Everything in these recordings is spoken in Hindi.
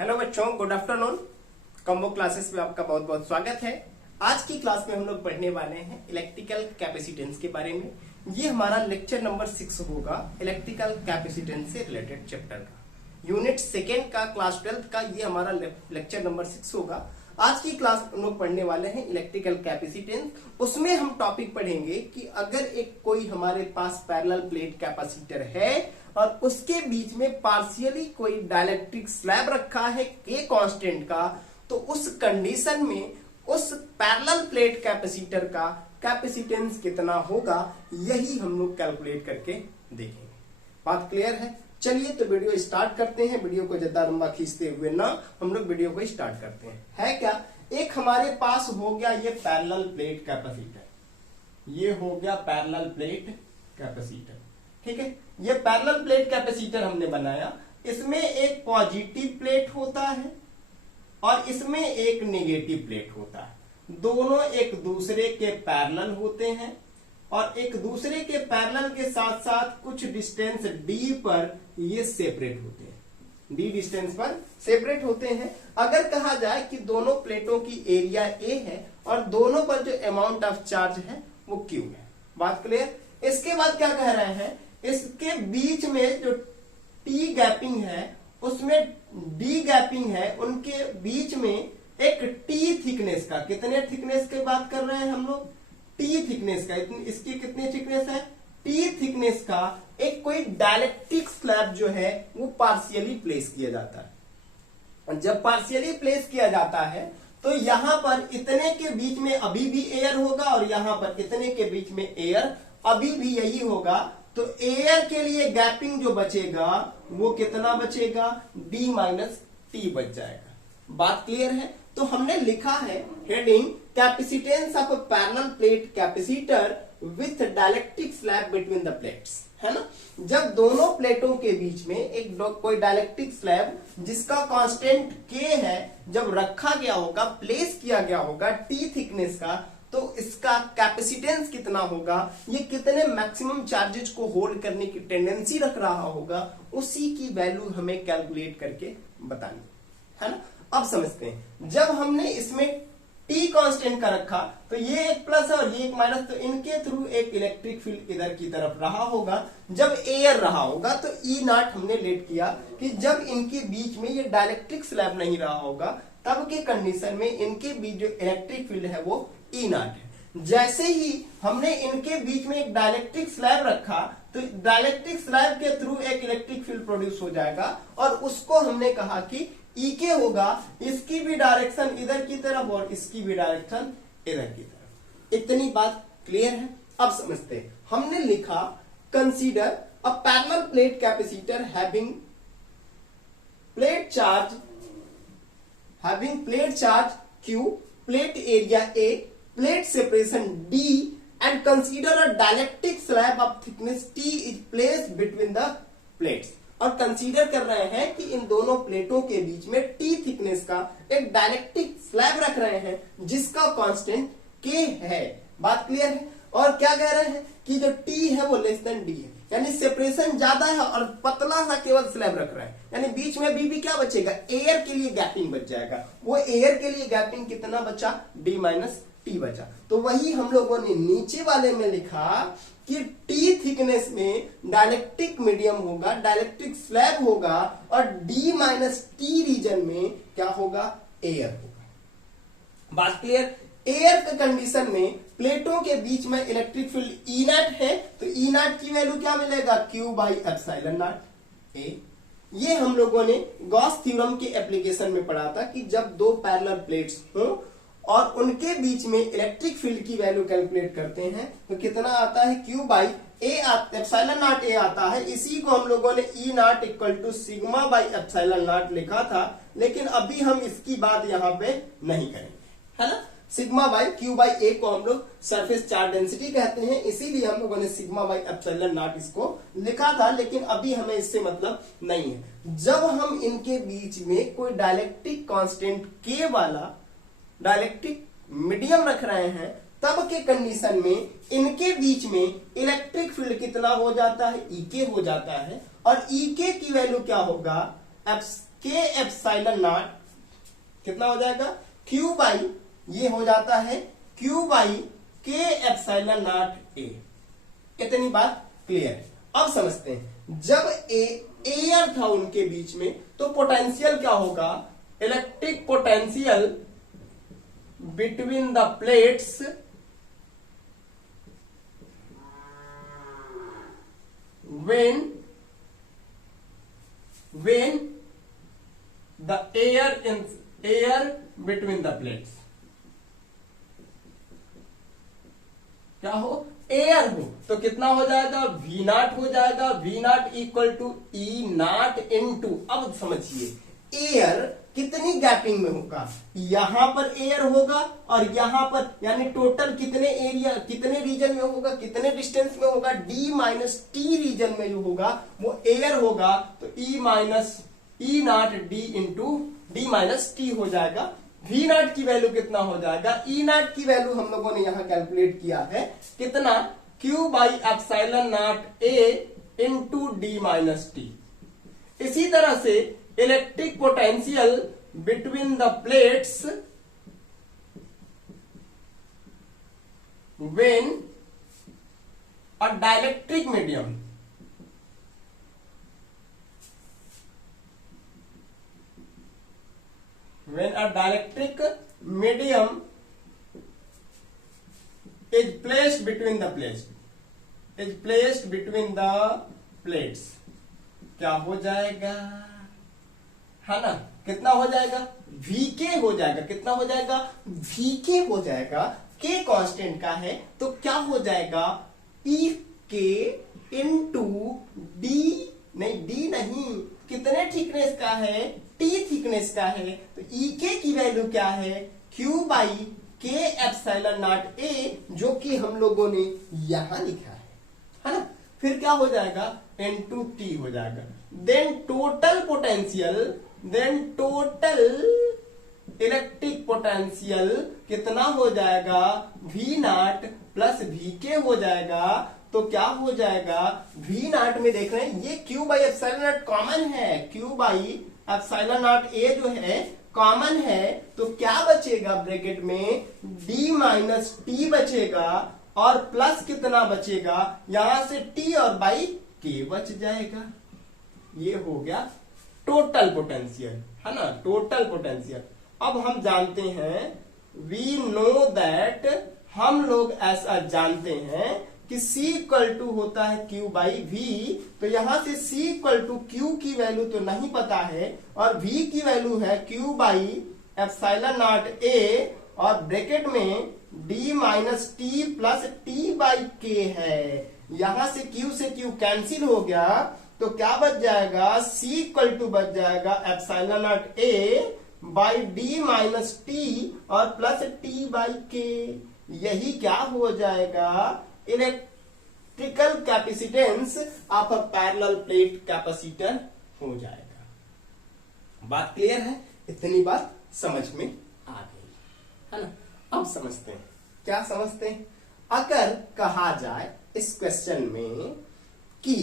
हेलो बच्चों, गुड आफ्टरनून। कॉम्बो क्लासेस में आपका बहुत बहुत स्वागत है। आज की क्लास में हम लोग पढ़ने वाले हैं इलेक्ट्रिकल कैपेसिटेंस के बारे में। ये हमारा लेक्चर नंबर 6 होगा इलेक्ट्रिकल कैपेसिटेंस से रिलेटेड चैप्टर का। यूनिट सेकेंड का क्लास 12 का ये हमारा लेक्चर नंबर 6 होगा। आज की क्लास हम लोग पढ़ने वाले हैं इलेक्ट्रिकल कैपेसिटेंस। उसमें हम टॉपिक पढ़ेंगे कि अगर एक कोई हमारे पास पैरेलल प्लेट कैपेसिटर है और उसके बीच में पार्शियली कोई डाइलेक्ट्रिक स्लैब रखा है के कांस्टेंट का, तो उस कंडीशन में उस पैरेलल प्लेट कैपेसिटर का कैपेसिटेंस कितना होगा, यही हम लोग कैलकुलेट करके देखेंगे। बात क्लियर है? चलिए तो वीडियो स्टार्ट करते हैं। वीडियो को ज्यादा लंबा खींचते हुए ना हम लोग वीडियो को स्टार्ट करते हैं। है क्या, एक हमारे पास हो गया ये पैरेलल प्लेट कैपेसिटर। ये हो गया पैरेलल प्लेट कैपेसिटर, ठीक है। ये पैरेलल प्लेट कैपेसिटर हमने बनाया। इसमें एक पॉजिटिव प्लेट होता है और इसमें एक नेगेटिव प्लेट होता है। दोनों एक दूसरे के पैरेलल होते हैं और एक दूसरे के पैरेलल के साथ साथ कुछ डिस्टेंस d पर ये सेपरेट होते हैं। d डिस्टेंस पर सेपरेट होते हैं। अगर कहा जाए कि दोनों प्लेटों की एरिया a है और दोनों पर जो अमाउंट ऑफ चार्ज है वो q है। बात क्लियर? इसके बाद क्या कह रहे हैं, इसके बीच में जो t गैपिंग है उसमें d गैपिंग है, उनके बीच में एक t थिकनेस का, कितने थिकनेस की बात कर रहे हैं हम लोग, t थिकनेस का, इसकी कितनी थिकनेस है, t थिकनेस का एक कोई डाइलेक्ट्रिक स्लैब जो है वो पार्शियली प्लेस किया जाता है। और जब पार्शियली प्लेस किया जाता है तो यहां पर इतने के बीच में अभी भी एयर होगा और यहां पर इतने के बीच में एयर अभी भी यही होगा। तो एयर के लिए गैपिंग जो बचेगा वो कितना बचेगा, d माइनस टी बच जाएगा। बात क्लियर है? तो हमने लिखा है heading capacitance of a parallel plate capacitor with dielectric slab between the plates, है ना। जब दोनों प्लेटों के बीच में एक कोई डाइलेक्ट्रिक स्लैब जिसका कांस्टेंट k है जब रखा गया होगा, प्लेस किया गया होगा t थिकनेस का, तो इसका कैपेसिटेंस कितना होगा, ये कितने मैक्सिमम चार्जेस को होल्ड करने की टेंडेंसी रख रहा होगा, उसी की वैल्यू हमें कैलकुलेट करके बतानी है ना। अब समझते हैं, जब हमने इसमें t कांस्टेंट का रखा तो ये एक प्लस है और ये एक माइनस, तो इनके थ्रू एक इलेक्ट्रिक फील्ड इधर की तरफ रहा होगा। जब एयर रहा होगा तो E नॉट हमने लेट किया कि जब इनके बीच में ये डाइलेक्ट्रिक स्लैब नहीं रहा होगा तब के कंडीशन में इनके बीच जो इलेक्ट्रिक फील्ड है वो E नॉट है। जैसे ही हमने इनके बीच में एक डाइलेक्ट्रिक स्लैब रखा तो डाइलेक्ट्रिक स्लैब के थ्रू एक इलेक्ट्रिक फील्ड प्रोड्यूस हो जाएगा और उसको हमने कहा कि E होगा, इसकी भी डायरेक्शन इधर की तरफ और इसकी भी डायरेक्शन इधर की तरफ। इतनी बात क्लियर है? अब समझते हैं। हमने लिखा consider a parallel plate capacitor having plate charge Q, plate area A, plate separation D and consider a dielectric slab of thickness T is placed between the plates। और कंसीडर कर रहे हैं कि इन दोनों प्लेटों के बीच में टी थिकनेस का एक डाइलेक्ट्रिक स्लैब रख रहे हैं जिसका कांस्टेंट k है। बात क्लियर है? और क्या कह रहे हैं कि जो t है वो लेस देन d है, यानी सेपरेशन ज्यादा है और पतला सा केवल स्लैब रख रहा है, यानी बीच में भी क्या बचेगा, एयर के लिए गैपिंग बच जाएगा। वो एयर के लिए गैपिंग कितना बचा, d माइनस टी बचा। तो वही हम लोगों ने नीचे वाले में लिखा कि टी थिकनेस में डाइलेक्ट्रिक मीडियम होगा, डाइलेक्ट्रिक स्लैब होगा और D माइनस टी रीजन में क्या होगा, एयर होगा। बात क्लियर? एयर के कंडीशन में प्लेटों के बीच में इलेक्ट्रिक फील्ड E नॉट है, तो E नॉट की वैल्यू क्या मिलेगा, Q by epsilon naught A। ये हम लोगों ने गॉस थ्योरम के एप्लीकेशन में पढ़ा था कि जब दो पैरेलल प्लेट्स हो और उनके बीच में इलेक्ट्रिक फील्ड की वैल्यू कैलकुलेट करते हैं तो कितना आता है, Q by A epsilon naught A आता है। इसी को हम लोगों ने E naught equal to sigma by epsilon naught लिखा था, लेकिन अभी हम इसकी बात यहाँ पे नहीं करेंगे, है ना। Sigma by Q by A को हम लोग सरफेस चार्ज डेंसिटी कहते हैं, इसीलिए हम लोगों ने सिग्मा बाई एप्सिलॉन नॉट इसको लिखा था, लेकिन अभी हमें इससे मतलब नहीं है। जब हम इनके बीच में कोई डाइलेक्ट्रिक कांस्टेंट K वाला डाइलेक्ट्रिक मीडियम रख रहे हैं तब के कंडीशन में इनके बीच में इलेक्ट्रिक फील्ड कितना हो जाता है, E के हो जाता है। और E के की वैल्यू क्या होगा, के एप्सिलॉन नॉट कितना हो जाएगा क्यू बाई ये हो जाता है क्यू बाई के एप्सिलॉन नॉट ए। इतनी बात क्लियर है। अब समझते हैं, जब एयर था उनके बीच में तो पोटेंशियल क्या होगा, electric potential between the plates when the air between the plates क्या हो, एयर हो, तो कितना हो जाएगा वी नॉट हो जाएगा, V naught equal to E naught into. अब समझिए एयर कितनी गैपिंग में होगा, यहां पर एयर होगा और यहां पर, यानी टोटल कितने एरिया कितने रीजन में होगा, कितने डिस्टेंस में होगा, डी माइनस टी रीजन में जो होगा वो एयर होगा, तो E minus E naught D into D minus T हो जाएगा। वी नॉट की वैल्यू कितना हो जाएगा, ई नॉट की वैल्यू हम लोगों ने यहां कैलकुलेट किया है कितना, Q by epsilon naught A into D minus T. इसी तरह से electric potential between the plates when a dielectric medium when a dielectric medium is placed between the plates क्या हो जाएगा, है ना, कितना हो जाएगा वीके हो जाएगा, कितना हो जाएगा वीके हो जाएगा, के कांस्टेंट का है तो क्या हो जाएगा ई के इंटू डी, नहीं डी नहीं, कितने थिकनेस का है, टी थिकनेस का है, तो ई के की वैल्यू क्या है क्यू बाई के एप्सिलॉन नॉट ए, जो कि हम लोगों ने यहां लिखा है ना। फिर क्या हो जाएगा इनटू टी हो जाएगा, then total potential, then total electric potential कितना हो जाएगा वी नॉट प्लस वी के हो जाएगा, तो क्या हो जाएगा वी नॉट में देख रहे हैं ये Q by epsilon naught common है, Q by epsilon naught A जो है कॉमन है, तो क्या बचेगा ब्रैकेट में डी माइनस टी बचेगा और प्लस कितना बचेगा, यहां से टी और बाई के बच जाएगा। ये हो गया टोटल पोटेंशियल, है ना, टोटल पोटेंशियल। अब हम जानते हैं, वी नो दैट, हम लोग ऐसा जानते हैं कि C इक्वल टू होता है Q बाई V, तो यहां से C इक्वल टू Q की वैल्यू तो नहीं पता है और V की वैल्यू है Q by epsilon naught A और ब्रैकेट में D minus T plus T by के है। यहां से Q से Q कैंसिल हो गया तो क्या बच जाएगा C इक्वल टू बच जाएगा epsilon naught A by D minus T और प्लस टी बाई के। यही क्या हो जाएगा electrical capacitance of a parallel plate capacitor हो जाएगा। बात क्लियर है, इतनी बात समझ में आ गई है ना। अब समझते हैं, क्या समझते हैं, अगर कहा जाए इस क्वेश्चन में कि,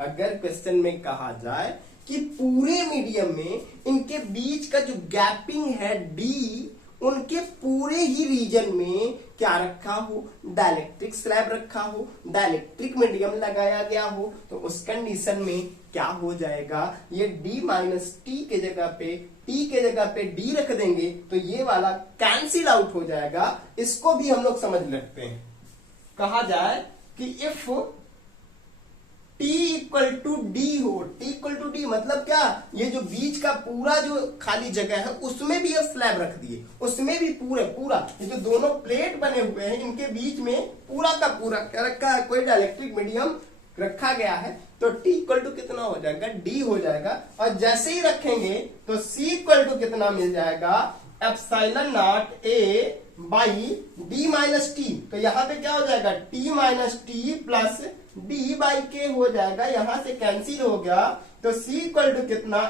अगर क्वेश्चन में कहा जाए कि पूरे मीडियम में इनके बीच का जो गैपिंग है डी, उनके पूरे ही रीजन में क्या रखा हो, डाइलेक्ट्रिक स्लैब रखा हो, डाइलेक्ट्रिक मीडियम लगाया गया हो, तो उस कंडीशन में क्या हो जाएगा, ये d माइनस टी के जगह पे t के जगह पे d रख देंगे तो ये वाला कैंसिल आउट हो जाएगा। इसको भी हम लोग समझ लेते हैं, कहा जाए कि if T equal to d हो, T इक्वल टू डी मतलब क्या, ये जो बीच का पूरा जो खाली जगह है उसमें भी अब स्लैब रख दिए, उसमें भी पूरा ये जो दोनों प्लेट बने हुए हैं इनके बीच में पूरा का पूरा क्या रखा है, कोई डाइलेक्ट्रिक मीडियम रखा गया है, तो T इक्वल टू कितना हो जाएगा, D हो जाएगा। और जैसे ही रखेंगे तो C इक्वल टू कितना मिल जाएगा, epsilon naught A by D minus T, तो यहां पे क्या हो जाएगा T minus T plus D by के हो जाएगा, यहां से कैंसिल हो गया तो C इक्वल टू कितना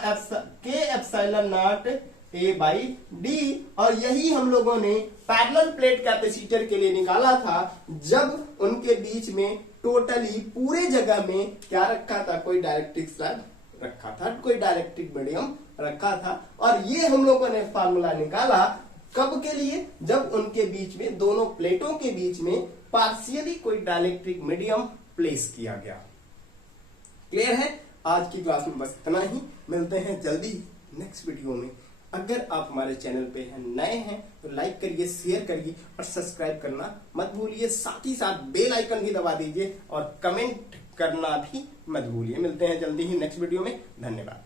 के epsilon naught A by D. और यही हम लोगों ने पैरेलल प्लेट कैपेसिटर के लिए निकाला था जब उनके बीच में टोटली पूरे जगह में क्या रखा था, कोई डाइलेक्ट्रिक स्लैब रखा था, कोई डाइलेक्ट्रिक मीडियम रखा था। और ये हम लोगों ने फार्मूला निकाला कब के लिए, जब उनके बीच में, दोनों प्लेटों के बीच में पार्शियली कोई डाइलेक्ट्रिक मीडियम प्लेस किया गया। क्लियर है? आज की क्लास में बस इतना ही, मिलते हैं जल्दी नेक्स्ट वीडियो में। अगर आप हमारे चैनल पे नए हैं तो लाइक करिए, शेयर करिए और सब्सक्राइब करना मत भूलिए। साथ ही साथ बेल आइकन भी दबा दीजिए और कमेंट करना भी मत भूलिए। मिलते हैं जल्दी ही नेक्स्ट वीडियो में। धन्यवाद।